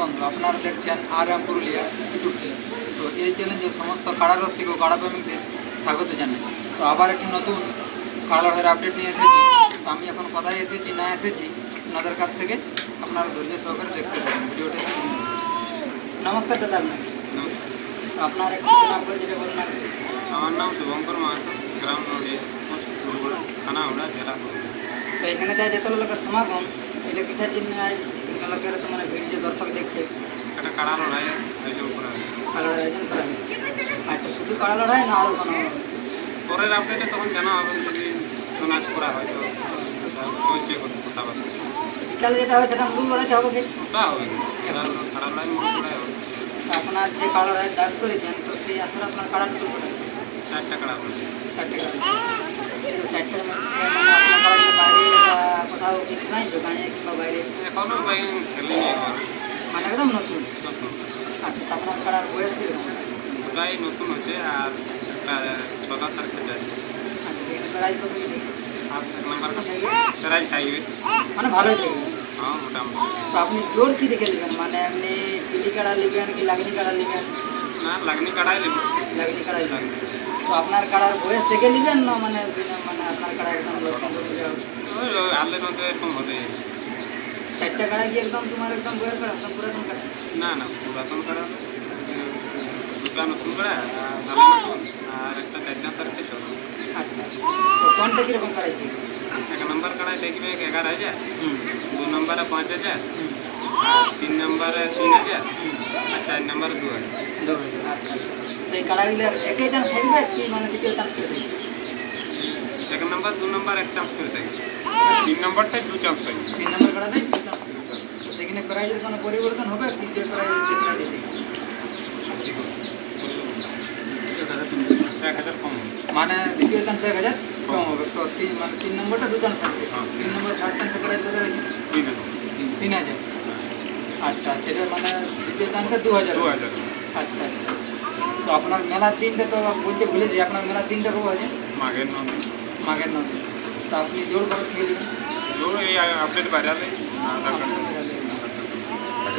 বন্ধু আপনারা দেখছেন R M Purulia YouTube channel তো এই চ্যালেঞ্জে সমস্ত কাড়া রসিক ও কাড়া প্রেমিকদের স্বাগত জানাই। তো আবার একটি নতুন কাড়া লড়াইয়ের আপডেট নিয়ে এসেছি। তো আমি এখন কোথায় এসেছি না এসেছি আপনাদের কাছ থেকে আপনারা ধৈর্য সহকারে দেখতে পাবেন। ভিডিওটা নমস্কার দাদা আপনার নমস্কার। আপনার একটু নাম করে যেটা বলুন। আমার নাম শুভঙ্কর মাহাতো গ্রাম নদিয়া থানা ওড়া জেলা তো এখানে যা যেত লোকের সমাগম এটা কিসের জন্য লোকের তোমার ভিড় যে দর্শক দেখছে একটা কাড়া লড়াইয়ের আয়োজন করা হয়েছে কাড়ার আয়োজন করা হয়েছে। আচ্ছা শুধু কাড়া লড়াই না আরও কোনো? পরের আপডেটে তখন জানা হবে যদি নাচ করা হয় তো চলছে কথাবার্তা। বিকালে যেটা হয় সেটা মুরুল লড়াইতে হবে কি? ওটা হবে। কাড়া কাড়া লড়াই মুখ লড়াই হবে। আপনার যে কাড়া লড়াই ডাক করেছেন তো সেই আসলে আপনার কাড়া টুকু পড়ে চারটা কাড়া চারটে কাড়া। চারটের মধ্যে মানে আপনার বাইরে কোথাও নাই দোকানে কিংবা বাইরে? এখনও খেলেনি মানে একদম নতুন? আচ্ছা আপনার কাড়ার বয়স কীরকম? ওটাই নতুন হচ্ছে আর ছটা তারিখে যায় আচ্ছা এখানে প্রাইজ কত প্রাইজ থাকবে মানে ভালোই থাকবে হ্যাঁ তো আপনি জোর কি দেখে নেবেন? মানে এমনি পিলি কাড়া নেবেন কি লাগনি কাড়া নেবেন? না লাগনি কাড়াই নেব। লাগনি কাড়াই নেবেন। তো আপনার কাড়ার বয়স দেখে নেবেন না মানে মানে আপনার কাড়া একদম লক্ষণ আলের মধ্যে এরকম হবে চারটা কাড়া কি একদম তোমার একদম বইয়ের কাড়া একদম পুরাতন কাড়া? না না পুরাতন কাড়া দুটা নতুন কাড়া আর ভালো নতুন আর একটা চারটা তারিখে চলো আচ্ছা তো কোনটা কীরকম কাড়াই এক নম্বর কাড়াই দেখবে এগারো হাজার দু নম্বরে পাঁচ হাজার আর তিন নম্বরে তিন হাজার আর চার নম্বরে দু হাজার। আচ্ছা আচ্ছা। তো এই কাড়াগুলো একই চান্স থাকবে কি মানে দ্বিতীয় চান্স করে দেবে এক নম্বর দু নম্বর এক চান্স করে থাকবে। তিন নম্বরটাই দু চান্স থাকবে তিন নম্বর দুই চান্স সেখানে প্রাইজের কোনো পরিবর্তন হবে? দ্বিতীয় প্রাইজ সে প্রাইজে এক হাজার কম মানে দ্বিতীয় চান্স এক হাজার কম হবে। তো তিন মানে তিন নম্বরটা দু চান্স থাকবে। হ্যাঁ। তিন নম্বর ফার্স্ট চান্সে প্রাইজ কত রয়েছে তিন হাজার। তিন হাজার। আচ্ছা সেটা মানে দ্বিতীয় চান্সে দু হাজার। দু হাজার। আচ্ছা আচ্ছা আচ্ছা। তো আপনার মেলার দিনটা তো বলতে ভুলে যাই আপনার মেলার দিনটা কবে আছে মাঘের নদী মাঘের নদী আপনি জোর করে থেকে দেবেন জোর এই আপডেট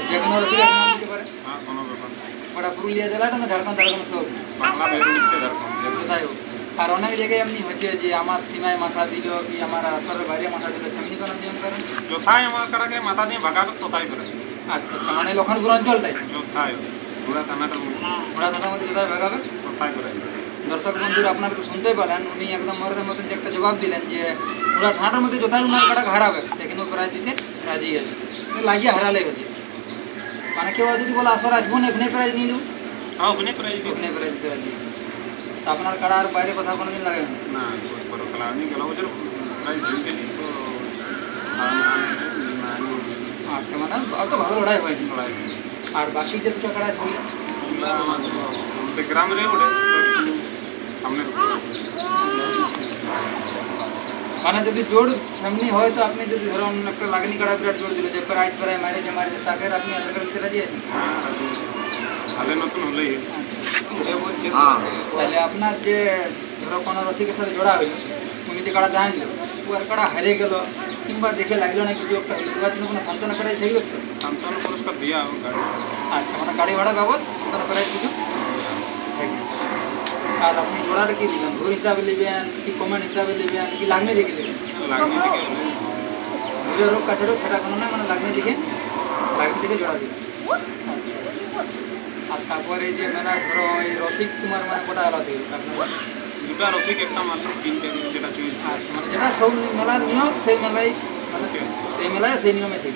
যে কোনো রসিদ দিতে পারে? হ্যাঁ কোনো ব্যাপার নেই। ওটা পুরুলিয়া জেলাটা না ঝাড়খণ্ড ঝাড়খণ্ড সব? বাংলা বেরোচ্ছে ঝাড়খণ্ড কোথায় হোক আর অনেক জায়গায় এমনি হচ্ছে যে আমার সীমায় মাথা দিল কি আমার আসরের বাইরে মাথা দিল সেমনি কোনো নিয়ম করেন যথায় আমার কাটাকে মাথা দিয়ে ভাগাবে তথায় করে। আচ্ছা আচ্ছা মানে লক্ষণপুর অঞ্চলটাই? যথায়। থানাটার মধ্যে ঘোড়া থানার মধ্যে কোথায় ভাগাবে? তথায় করে। দর্শক বন্ধুরা আপনারা তো শুনতেই পেলেন উনি একদম মরদের মতন যে একটা জবাব দিলেন যে পুরা থানাটার মধ্যে যোথায় উনার কাটা হারাবে সেখানেও প্রায় দিতে রাজি আছে কিন্তু লাগিয়ে হারালে গেছে মানে কেউ যদি বলে আসর আসব না এখানে প্রাইজ নিয়ে নেব হ্যাঁ ওখানে করে দিবি ওখানে প্রাইজ দিতে রাজি আছে। তো আপনার কাড়া আর বাইরে কোথাও কোনোদিন লাগে না না দশ বারো খেলা আমি গেল বছর প্রায় দুই কেজি তো আচ্ছা মানে অত ভালো লড়াই হয়নি আর বাকি যে দুটো কাড়া ছিল গ্রামের ওটা সামনে মানে যদি জোর সামনে হয় তো আপনি যদি ধরুন একটা লাগনি কাড়া বিরাট জোর দিল যে প্রাইজ প্রায় মারেছে মারেছে তাকে আপনি আলাদা দিতে রাজি আছেন নতুন হলেই। তাহলে আপনার যে ধরো কোনো রসিকের সাথে জোড়া হইল উনি যে কাড়াটা আনলো ওর কাড়া হারিয়ে গেল কিংবা দেখে লাগল না কিছু একটা হইল এবার জন্য কোনো সান্ত্বনা প্রাইজ থাকবে তো সান্তান পুরস্কার দিয়া গাড়ি। আচ্ছা মানে গাড়ি ভাড়া ব্যবস্থা সান্ত্বনা প্রাইজ কিছু থাকবে আর আপনি জোড়াটা কি নেবেন ধুর হিসাবে নেবেন কি কমেন্ট হিসাবে নেবেন কি লাগনি দেখে নেবেন লাগনি থেকে দূরে রোগ কাছে রোগ সেটা কোনো না মানে লাগনি দেখে লাগনি দেখে জোড়া দেবেন। আচ্ছা আর তারপরে যে মেলা ধরো এই রসিক তোমার মানে কোটা আলাদা হবে আপনার? দুটা রসিক একটা মাত্র তিনটে যেটা চলছে। আচ্ছা মানে যেটা সব মেলার নিয়ম সেই মেলায় মানে এই মেলায় সেই নিয়মে ঠিক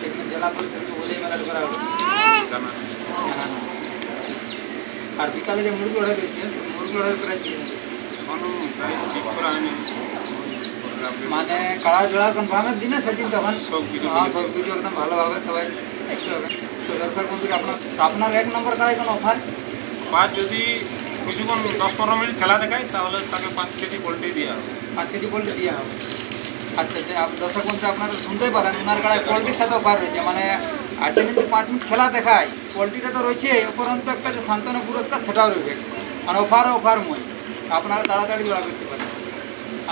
সেখানে জেলা পরিষদকে বলেই মেলাটা করা হবে। জানা জানা না। আর বিকালে যে মুরগি লড়াই রয়েছে মুরগি লড়াই প্রায় মানে কাড়া জোড়া কনফার্মের দিনে সেদিন তখন সব কিছু হ্যাঁ সব কিছু একদম ভালোভাবে সবাই দেখতে হবে তো দর্শক বন্ধুরা আপনার আপনার এক নম্বর কাড়ায় কোনো অফার পাঁচ যদি কিছুক্ষণ দশ পনেরো মিনিট খেলা দেখায় তাহলে তাকে পাঁচ কেজি পোলট্রি দেওয়া হবে পাঁচ কেজি পোল্ট্রি দেওয়া হবে আচ্ছা দর্শক বন্ধুরা আপনারা শুনতেই পারেন ওনার কাড়ায় পোল্ট্রির সাথে অফার রয়েছে মানে আসে যদি পাঁচ মিনিট খেলা দেখায় পোল্ট্রিটা তো রয়েছে উপরন্ত একটা যে সান্ত্বনা পুরস্কার সেটাও রয়েছে। মানে অফার অফার মই আপনারা তাড়াতাড়ি জোড়া করতে পারেন।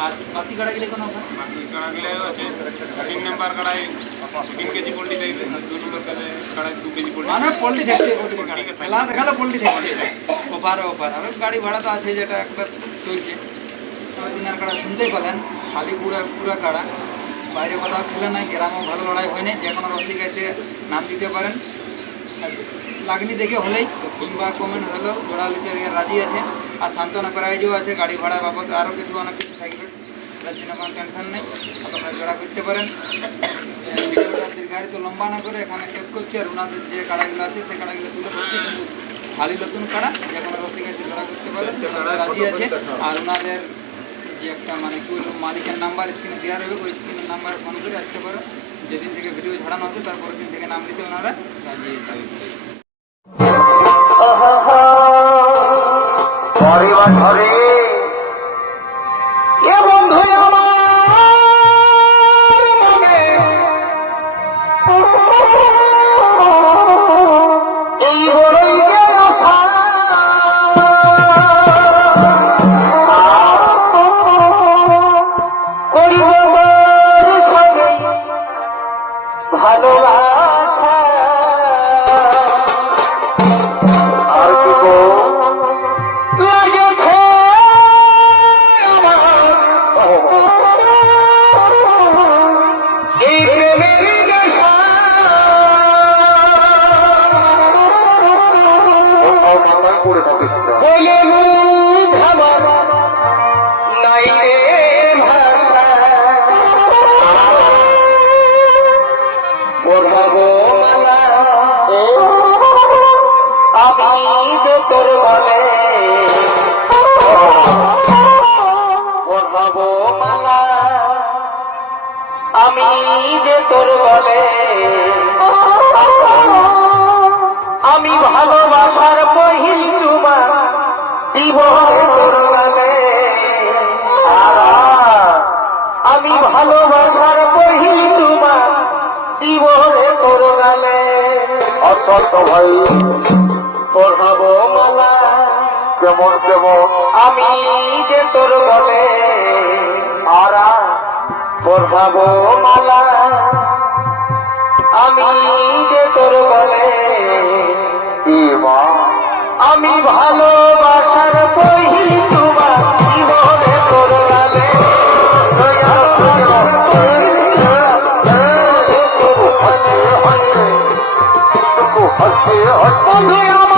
আর বাকি গেলে কোনো অফার বাকি কাড়াগুলো আছে তিন নম্বর কাড়ায় তিন কেজি পোলট্রি দেবে দু নম্বর কাড়ায় দু কেজি পড়ে মানে পোল্ট্রি থাকতে খেলা দেখালে পোল্ট্রি থাকতে ওপার ওপার আর গাড়ি ভাড়া তো আছে যেটা একটা চলছে। তবে দিনের কাড়া শুনতেই পেলেন। খালি পুরা পুরা কাড়া। বাইরে কোথাও খেলে নাই গ্রামেও ভালো লড়াই হয়নি, যে কোনো রসিক এসে নাম দিতে পারেন। লাগনি দেখে হলেই, কিংবা কমেন্ট হলেও জোড়া নিতে রাজি আছে। আর সান্ত্বনা প্রাইজও আছে, গাড়ি ভাড়া বাবদ আরও কিছু অনেক কিছু থাকবে। তার জন্য কোনো টেনশন নেই, আপনারা জোড়া করতে পারেন। ভিডিওটা দীর্ঘায়িত লম্বা না করে এখানে শেষ করছি। আর ওনাদের যে কাড়াগুলো আছে সেই কাড়াগুলো তুলে ধরছি। কিন্তু খালি নতুন কাড়া, যে কোনো রসিক এসে জোড়া করতে পারেন রাজি আছে আর ওনাদের একটা মানে কি বলব, মালিকের নাম্বার স্ক্রিনে দেওয়া রয়েছে ওই স্ক্রিনের নাম্বার ফোন করে আসতে পারো যেদিন থেকে ভিডিও ছাড়ানো হচ্ছে তারপরের দিন থেকে নাম দিতে ওনারা রাজিয়ে যাবে। পরিবার ভালোবাসা। আর কি লাগেছে এই প্রেমের আমার যে তোর বলে পড়াবো মালা। আমি যে তোর বলে। আমি ভালোবাসার পহিল তোমার দিব তোর নামে আমি ভালোবাসার পহিল তোমার দিব তোর নামে অসত ভাই। পড়াবো মালা। কেমন কেমন? আমি যে তোর বলে আরা পড়াবো মালা। আমি যে তোর বলে আমি ভালোবাসার পহিল তোমার জীবনে তোর নামে। বন্ধু আমার